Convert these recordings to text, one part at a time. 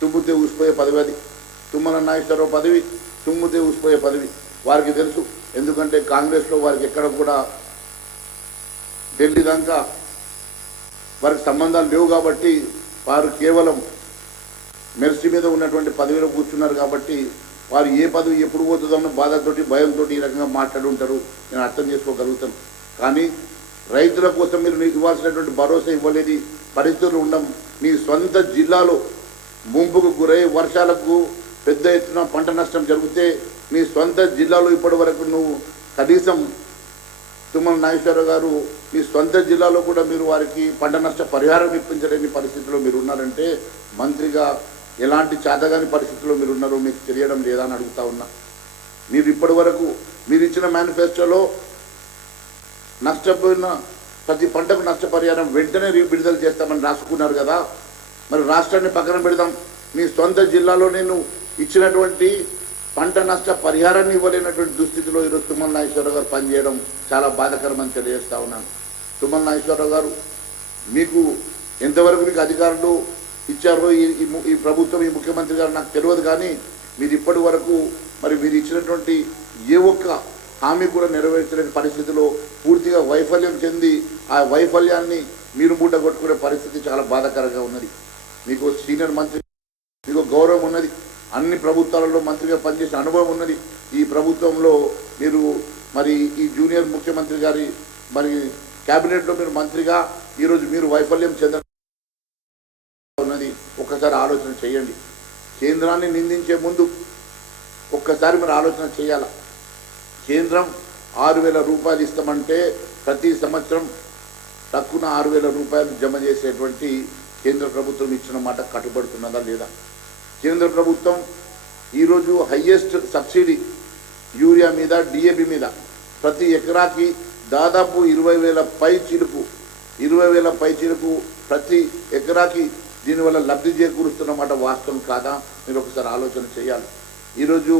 తుమ్మితే ఊసిపోయే పదవి అది. తుమ్మల నాగేశ్వరరావు పదవి తుమ్మితే ఊసిపోయే పదవి వారికి తెలుసు. ఎందుకంటే కాంగ్రెస్లో వారికి ఎక్కడ కూడా ఢిల్లీ దాకా వారికి సంబంధాలు లేవు కాబట్టి వారు కేవలం మెర్సీ మీద ఉన్నటువంటి పదవిలో కూర్చున్నారు కాబట్టి వారు ఏ పదవి ఎప్పుడు పోతుందన్న బాధతోటి భయంతో ఈ రకంగా మాట్లాడి ఉంటారు. నేను అర్థం చేసుకోగలుగుతాను. కానీ రైతుల కోసం మీరు ఇవ్వాల్సినటువంటి భరోసా ఇవ్వలేని పరిస్థితులు ఉండడం. మీ సొంత జిల్లాలో ముంపుకు గురై వర్షాలకు పెద్ద ఎత్తున పంట నష్టం జరిగితే మీ సొంత జిల్లాలో ఇప్పటి వరకు నువ్వు కనీసం తుమ్మల నాగేశ్వరరావు గారు మీ సొంత జిల్లాలో కూడా మీరు వారికి పంట నష్ట పరిహారం ఇప్పించలేని పరిస్థితిలో మీరు ఉన్నారంటే మంత్రిగా ఎలాంటి చేతగాని పరిస్థితుల్లో మీరు ఉన్నారో మీకు తెలియడం లేదా అని అడుగుతా ఉన్నా. మీరు ఇప్పటి వరకు మీరు ఇచ్చిన మేనిఫెస్టోలో నష్టపోయిన ప్రతి పంటకు నష్టపరిహారం వెంటనే విడుదల చేస్తామని రాసుకున్నారు కదా. మరి రాష్ట్రాన్ని పక్కన పెడదాం. మీ సొంత జిల్లాలో నేను ఇచ్చినటువంటి పంట నష్ట పరిహారాన్ని ఇవ్వలేనటువంటి దుస్థితిలో ఈరోజు తుమ్మల నాగేశ్వరరావు గారు పనిచేయడం చాలా బాధాకరమని తెలియజేస్తా ఉన్నాను. తుమ్మల నాగేశ్వరరావు గారు మీకు ఎంతవరకు మీకు అధికారులు ఇచ్చారో ఈ ప్రభుత్వం ఈ ముఖ్యమంత్రి గారు నాకు తెలియదు. కానీ మీరు ఇప్పటి వరకు మరి మీరు ఇచ్చినటువంటి ఏ ఒక్క హామీ కూడా నెరవేర్చలేని పరిస్థితిలో పూర్తిగా వైఫల్యం చెంది ఆ వైఫల్యాన్ని మీరు మూట కొట్టుకునే పరిస్థితి చాలా బాధాకరంగా ఉన్నది. మీకు సీనియర్ మంత్రి, మీకు గౌరవం ఉన్నది, అన్ని ప్రభుత్వాలలో మంత్రిగా పనిచేసిన అనుభవం ఉన్నది. ఈ ప్రభుత్వంలో మీరు మరి ఈ జూనియర్ ముఖ్యమంత్రి గారి మరి క్యాబినెట్లో మీరు మంత్రిగా ఈరోజు మీరు వైఫల్యం చెంద ఉన్నది. ఒక్కసారి ఆలోచన చేయండి. కేంద్రాన్ని నిందించే ముందు ఒక్కసారి మీరు ఆలోచన చేయాల. కేంద్రం 6,000 రూపాయలు ఇస్తామంటే ప్రతి సంవత్సరం తక్కువ 6,000 రూపాయలు జమ చేసేటువంటి కేంద్ర ప్రభుత్వం ఇచ్చిన మాట కట్టుబడుతున్నదా లేదా? కేంద్ర ప్రభుత్వం ఈరోజు హయ్యెస్ట్ సబ్సిడీ యూరియా మీద, డిఏపి మీద ప్రతి ఎకరాకి దాదాపు 20,000 పై చిలుకు ప్రతి ఎకరాకి దీనివల్ల లబ్ధి చేకూరుస్తున్నమాట వాస్తవం కాదా? మీరు ఒకసారి ఆలోచన చేయాలి. ఈరోజు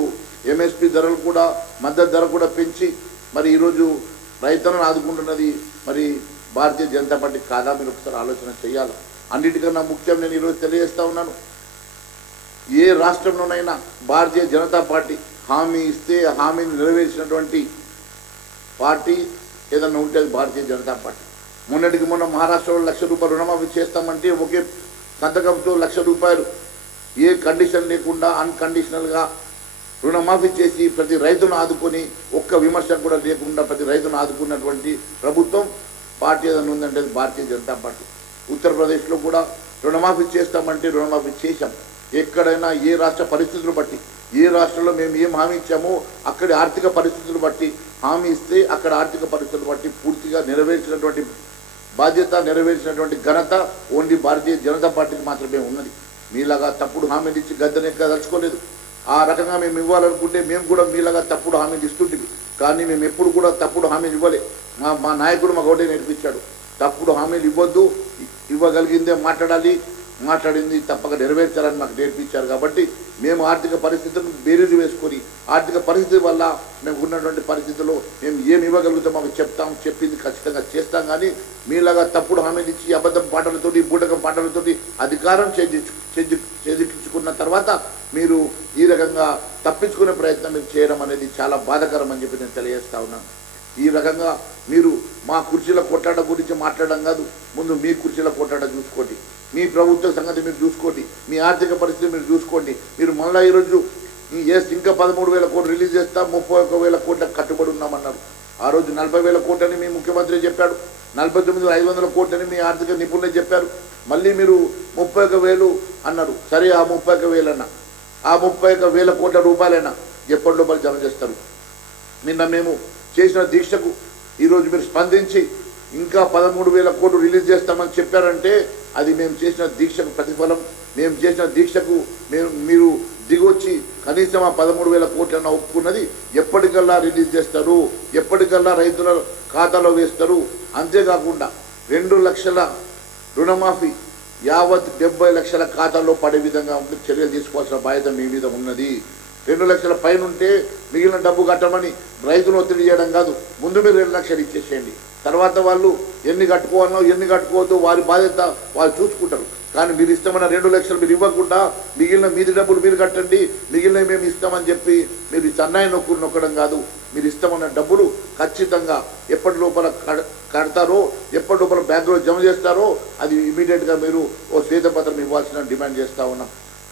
ఎంఎస్పి ధరలు కూడా, మద్దతు ధర కూడా పెంచి మరి ఈరోజు రైతులను ఆదుకుంటున్నది మరి భారతీయ జనతా పార్టీ కాదా? మీరు ఒకసారి ఆలోచన చేయాలి. అన్నిటికన్నా ముఖ్యం నేను ఈరోజు తెలియజేస్తా ఉన్నాను, ఏ రాష్ట్రంలోనైనా భారతీయ జనతా పార్టీ హామీ ఇస్తే హామీని నెరవేర్చినటువంటి పార్టీ ఏదన్నా ఉంటే అది భారతీయ జనతా పార్టీ. మొన్నటికి మొన్న మహారాష్ట్రలో 1,00,000 రూపాయలు రుణమాఫీ చేస్తామంటే ఒకే సంతకంతో 1,00,000 రూపాయలు ఏ కండిషన్ లేకుండా అన్కండిషనల్గా రుణమాఫీ చేసి ప్రతి రైతును ఆదుకొని ఒక్క విమర్శ కూడా లేకుండా ప్రతి రైతును ఆదుకున్నటువంటి ప్రభుత్వం పార్టీ ఏదైనా ఉందంటే అది భారతీయ జనతా పార్టీ. ఉత్తరప్రదేశ్లో కూడా రుణమాఫీ చేస్తామంటే రుణమాఫీ చేశాం. ఎక్కడైనా ఏ రాష్ట్ర పరిస్థితులు బట్టి, ఏ రాష్ట్రంలో మేము ఏం హామీ ఇచ్చామో అక్కడి ఆర్థిక పరిస్థితులు బట్టి హామీ ఇస్తే అక్కడ ఆర్థిక పరిస్థితులు బట్టి పూర్తిగా నెరవేర్చినటువంటి బాధ్యత, నెరవేర్చినటువంటి ఘనత ఓన్లీ భారతీయ జనతా పార్టీకి మాత్రమే ఉన్నది. మీలాగా తప్పుడు హామీలు ఇచ్చి గద్దెనెక్కదలుచుకోలేదు. ఆ రకంగా మేము ఇవ్వాలనుకుంటే మేము కూడా మీలాగా తప్పుడు హామీలు ఇస్తుంటివి. కానీ మేము ఎప్పుడు కూడా తప్పుడు హామీలు ఇవ్వలే. మా నాయకుడు మాకు ఒకటే నేర్పించాడు, తప్పుడు హామీలు ఇవ్వద్దు, ఇవ్వగలిగిందే మాట్లాడాలి, మాట్లాడింది తప్పక నెరవేర్చాలని మాకు నేర్పించారు. కాబట్టి మేము ఆర్థిక పరిస్థితులను బేరీజు వేసుకొని ఆర్థిక పరిస్థితి వల్ల మేము ఉన్నటువంటి పరిస్థితుల్లో మేము ఏమి ఇవ్వగలుగుతాం మాకు చెప్తాం, చెప్పింది ఖచ్చితంగా చేస్తాం. కానీ మీలాగా తప్పుడు హామీలు ఇచ్చి అబద్ధం పాటలతోటి, బూటకం పాటలతోటి అధికారం చేజిక్కించుకున్న తర్వాత మీరు ఈ రకంగా తప్పించుకునే ప్రయత్నం మీరు చేయడం అనేది చాలా బాధాకరం అని చెప్పి నేను తెలియజేస్తా ఉన్నాను. ఈ రకంగా మీరు మా కుర్చీల కొట్లాట గురించి మాట్లాడడం కాదు, ముందు మీ కుర్చీల కొట్లాట చూసుకోండి, మీ ప్రభుత్వ సంగతి మీరు చూసుకోండి, మీ ఆర్థిక పరిస్థితి మీరు చూసుకోండి. మీరు మళ్ళీ ఈరోజు ఇంకా 13,000 కోట్లు రిలీజ్ చేస్తాం, 31,000 కోట్లకు కట్టుబడి ఉన్నామన్నారు. ఆ రోజు 40,000 కోట్లని మీ ముఖ్యమంత్రి చెప్పాడు, 49,500 కోట్లని మీ ఆర్థిక నిపుణులు చెప్పారు. మళ్ళీ మీరు 31,000 అన్నారు. సరే, ఆ 31,000 అన్న, ఆ 31,000 కోట్ల రూపాయలైనా ఎప్పటి లోపల జమ చేస్తారు? నిన్న మేము చేసిన దీక్షకు ఈరోజు మీరు స్పందించి ఇంకా 13,000 కోట్లు రిలీజ్ చేస్తామని చెప్పారంటే అది మేము చేసిన దీక్షకు ప్రతిఫలం. మేము చేసిన దీక్షకు మీరు దిగొచ్చి కనీసం ఆ 13,000 కోట్లన్నా ఒప్పుకున్నది ఎప్పటికల్లా రిలీజ్ చేస్తారు, ఎప్పటికల్లా రైతుల ఖాతాలో వేస్తారు. అంతేకాకుండా 2 లక్షల రుణమాఫీ యావత్ 70 లక్షల ఖాతాలో పడే విధంగా చర్యలు తీసుకోవాల్సిన బాధ్యత మీ మీద ఉన్నది. 2 లక్షల పైన ఉంటే మిగిలిన డబ్బు కట్టమని రైతులు ఒత్తిడి చేయడం కాదు, ముందు మీరు 2 లక్షలు ఇచ్చేసేయండి. తర్వాత వాళ్ళు ఎన్ని కట్టుకోవాలనో ఎన్ని కట్టుకోవద్దో వారి బాధ్యత వాళ్ళు చూసుకుంటారు. కానీ మీరు ఇస్తామన్న 2 లక్షలు మీరు ఇవ్వకుండా మిగిలిన మీది డబ్బులు మీరు కట్టండి, మిగిలిన మేము ఇస్తామని చెప్పి మీరు సన్నాయి నొక్కడం కాదు. మీరు ఇస్తామన్న డబ్బులు ఖచ్చితంగా ఎప్పటి లోపల కడతారో, ఎప్పటి లోపల బ్యాంకులో జమ చేస్తారో అది ఇమీడియట్గా మీరు ఓ శ్వేతపత్రం ఇవ్వాల్సిన డిమాండ్ చేస్తూ ఉన్నాం.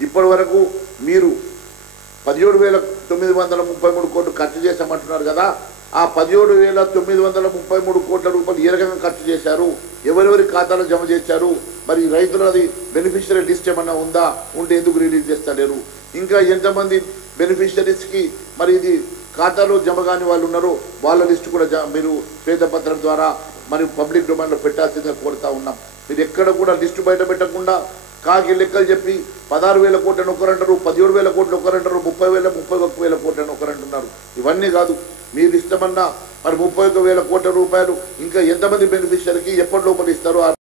ఇప్పటి వరకు మీరు 17,933 కోట్లు ఖర్చు చేశామంటున్నారు కదా, ఆ 17,933 కోట్ల రూపాయలు ఏ రకంగా ఖర్చు చేశారు, ఎవరెవరి ఖాతాలో జమ చేశారు, మరి రైతులది బెనిఫిషియరీ లిస్ట్ ఏమన్నా ఉందా, ఉంటే ఎందుకు రిలీజ్ చేస్తలేరు, ఇంకా ఎంతమంది బెనిఫిషరీస్కి మరి ఇది ఖాతాలో జమ కాని వాళ్ళు ఉన్నారో వాళ్ళ లిస్టు కూడా మీరు శ్వేతపత్రం ద్వారా మరి పబ్లిక్ డొమైన్లో పెట్టాల్సిందిగా కోరుతా ఉన్నాం. మీరు ఎక్కడ కూడా లిస్టు బయట పెట్టకుండా కాకి లెక్కలు చెప్పి 16,000 కోట్లను ఒకరంటారు, 17,000 కోట్లు ఒకరంటారు, 30,000 31,000 కోట్లను ఒకరంటున్నారు. ఇవన్నీ కాదు, మీరు ఇష్టమన్నా మరి 31,000 కోట్ల రూపాయలు ఇంకా ఎంతమంది బెనిఫిషరీకి ఎప్పటి లోపల ఇస్తారో